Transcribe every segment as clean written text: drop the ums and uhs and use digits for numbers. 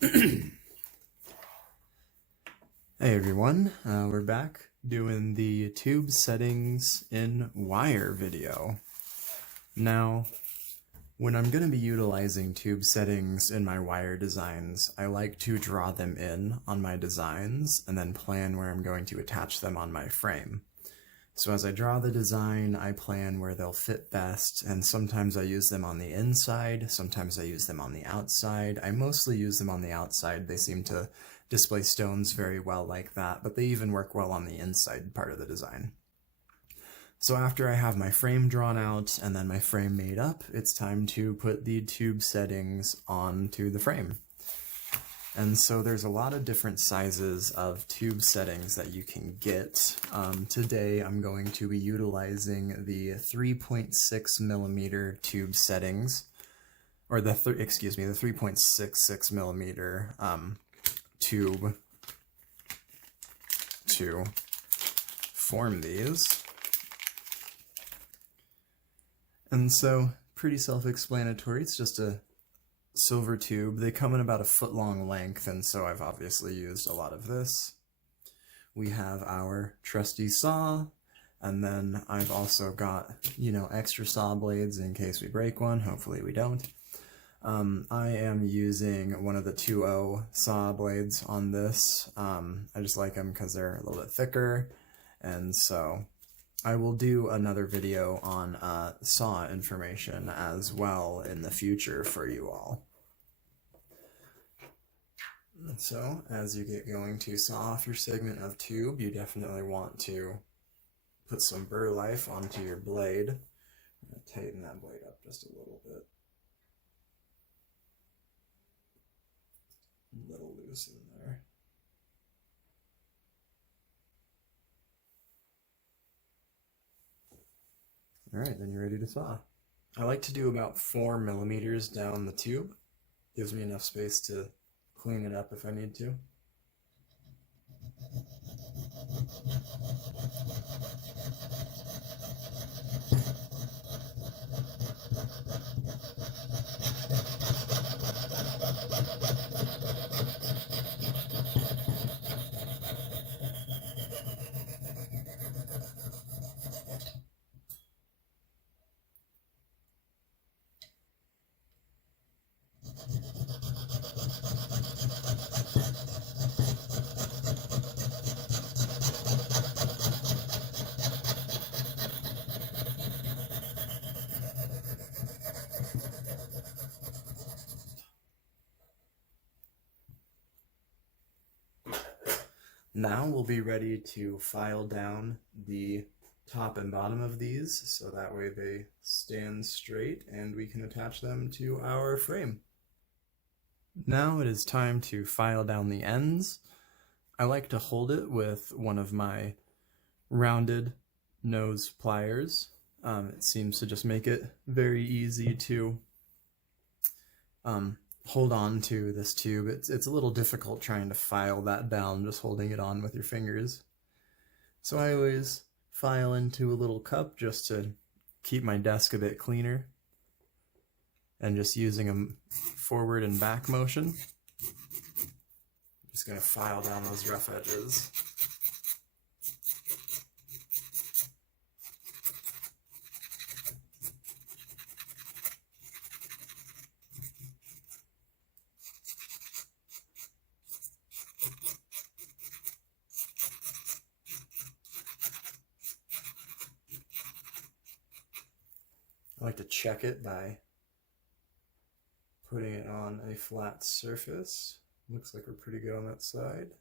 Hey everyone, we're back doing the tube settings in wire video. Now, when I'm going to be utilizing tube settings in my wire designs, I like to draw them in on my designs and then plan where I'm going to attach them on my frame. So as I draw the design, I plan where they'll fit best, and sometimes I use them on the inside, sometimes I use them on the outside. I mostly use them on the outside. They seem to display stones very well like that, but they even work well on the inside part of the design. So after I have my frame drawn out and then my frame made up, it's time to put the tube settings onto the frame. And so there's a lot of different sizes of tube settings that you can get. Today I'm going to be utilizing the 3.6 millimeter tube settings, or the 3.66 millimeter tube to form these. And so pretty self-explanatory. It's just a silver tube. They come in about a foot-long length, and so I've obviously used a lot of this. We have our trusty saw, and then I've also got, extra saw blades in case we break one. Hopefully we don't. I am using one of the 2.0 saw blades on this. I just like them because they're a little bit thicker, and so I will do another video on saw information as well in the future for you all. So, as you get going to saw off your segment of tube, you definitely want to put some burr life onto your blade. I'm going to tighten that blade up just a little bit. A little loose in there. Alright, then you're ready to saw. I like to do about 4 millimeters down the tube. Gives me enough space to clean it up if I need to. Now we'll be ready to file down the top and bottom of these so that way they stand straight and we can attach them to our frame. Now it is time to file down the ends. I like to hold it with one of my rounded nose pliers. It seems to just make it very easy to hold on to this tube. It's a little difficult trying to file that down just holding it on with your fingers. So I always file into a little cup just to keep my desk a bit cleaner, and just using a forward and back motion. I'm just going to file down those rough edges. I like to check it by putting it on a flat surface. Looks like we're pretty good on that side.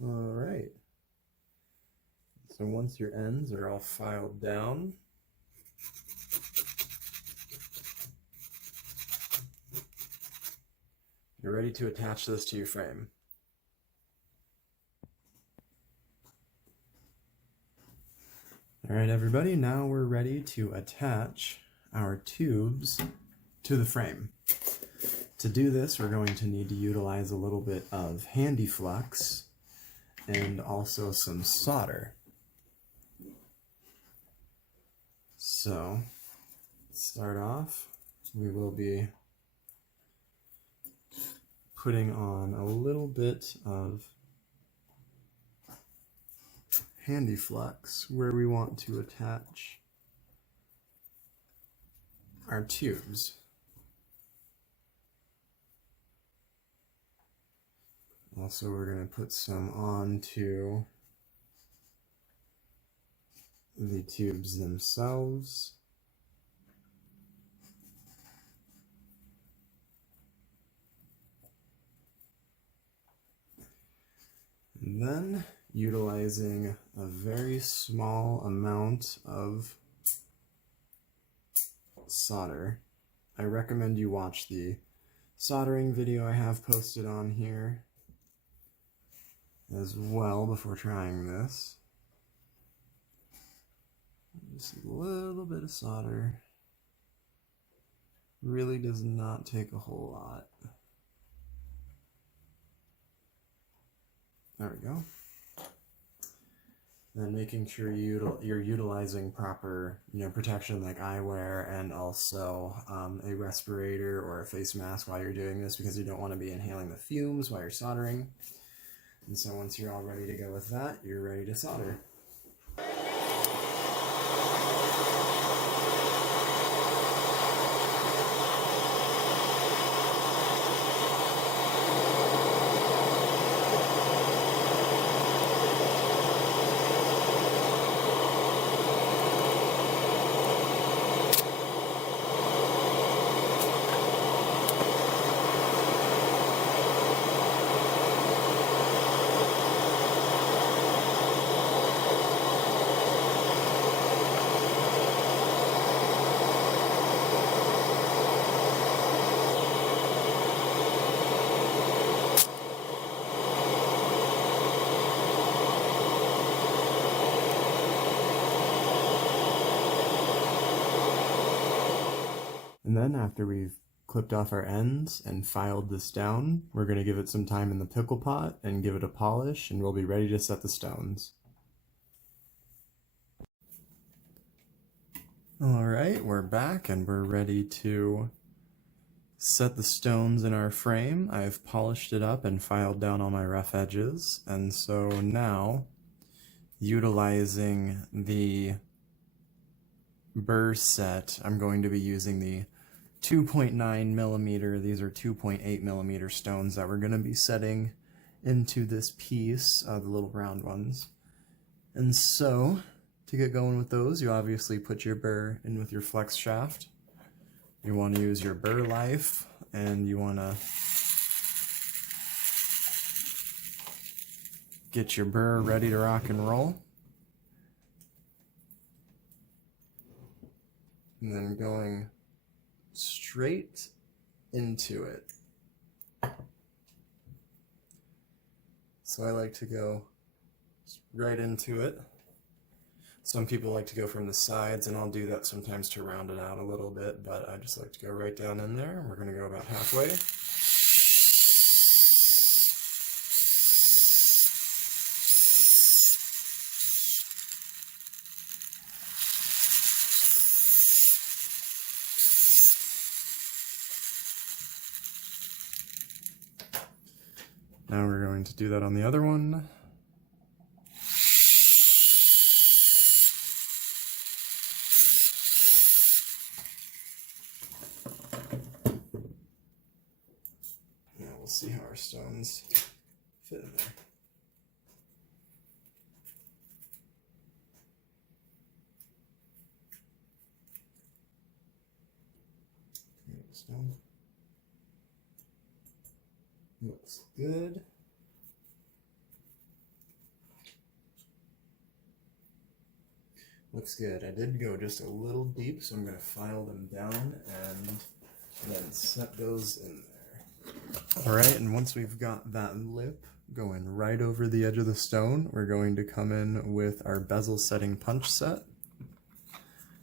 All right. So once your ends are all filed down, you're ready to attach this to your frame. All right, everybody, now we're ready to attach our tubes to the frame. To do this, we're going to need to utilize a little bit of handy flux and also some solder. So, start off, we will be putting on a little bit of handy flux where we want to attach our tubes. Also, we're going to put some onto the tubes themselves. And then, utilizing a very small amount of solder, I recommend you watch the soldering video I have posted on here as well before trying this. Just a little bit of solder. Really does not take a whole lot. There we go. Then making sure you're utilizing proper, protection like eyewear and also a respirator or a face mask while you're doing this, because you don't want to be inhaling the fumes while you're soldering. And so once you're all ready to go with that, you're ready to solder. And then after we've clipped off our ends and filed this down, we're going to give it some time in the pickle pot and give it a polish, and we'll be ready to set the stones. Alright, we're back and we're ready to set the stones in our frame. I've polished it up and filed down all my rough edges, and so now, utilizing the burr set, I'm going to be using the 2.9 millimeter, these are 2.8 millimeter stones that we're going to be setting into this piece, the little round ones. And so, to get going with those, you obviously put your burr in with your flex shaft. You want to use your burr life, and you want to get your burr ready to rock and roll. And then going straight into it. So I like to go right into it. Some people like to go from the sides, and I'll do that sometimes to round it out a little bit, but I just like to go right down in there. We're going to go about halfway. Now we're going to do that on the other one. Now we'll see how our stones fit in there. Stone. Looks good. Looks good. I did go just a little deep, so I'm going to file them down and then set those in there. Alright, and once we've got that lip going right over the edge of the stone, we're going to come in with our bezel setting punch set.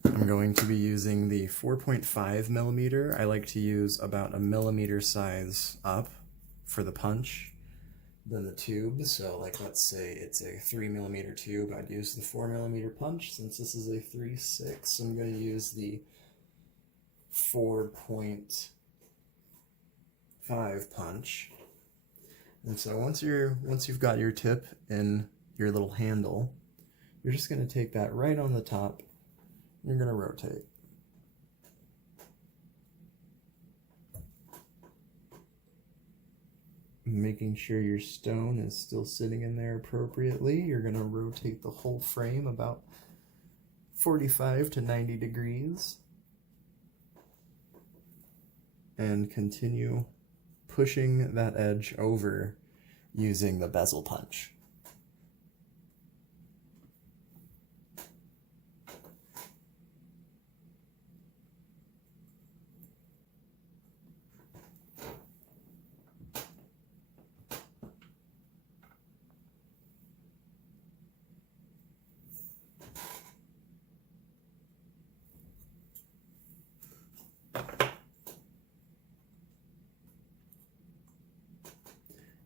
I'm going to be using the 4.5 millimeter. I like to use about a millimeter size up for the punch than the tube. So like, let's say it's a 3 millimeter tube, I'd use the 4 millimeter punch. Since this is a 3/6, I'm going to use the 4.5 punch. And so once you've got your tip in your little handle, you're just going to take that right on the top. You're going to rotate. Making sure your stone is still sitting in there appropriately, you're going to rotate the whole frame about 45 to 90 degrees and continue pushing that edge over using the bezel punch.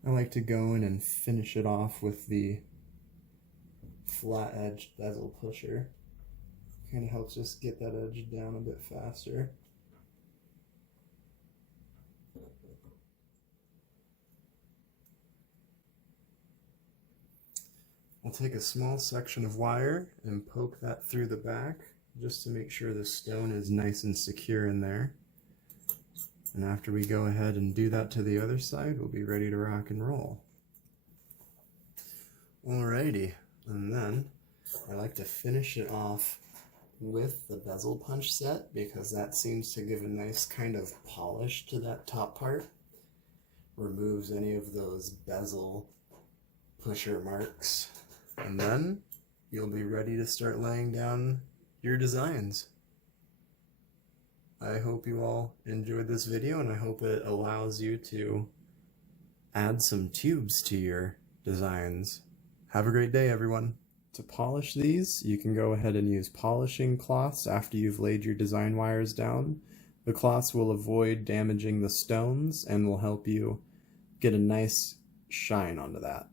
I like to go in and finish it off with the flat edged bezel pusher. Kind of helps just get that edge down a bit faster. I'll take a small section of wire and poke that through the back just to make sure the stone is nice and secure in there. And after we go ahead and do that to the other side, we'll be ready to rock and roll. Alrighty, and then I like to finish it off with the bezel punch set because that seems to give a nice kind of polish to that top part. Removes any of those bezel pusher marks. And then you'll be ready to start laying down your designs. I hope you all enjoyed this video, and I hope it allows you to add some tubes to your designs. Have a great day, everyone. To polish these, you can go ahead and use polishing cloths after you've laid your design wires down. The cloths will avoid damaging the stones and will help you get a nice shine onto that.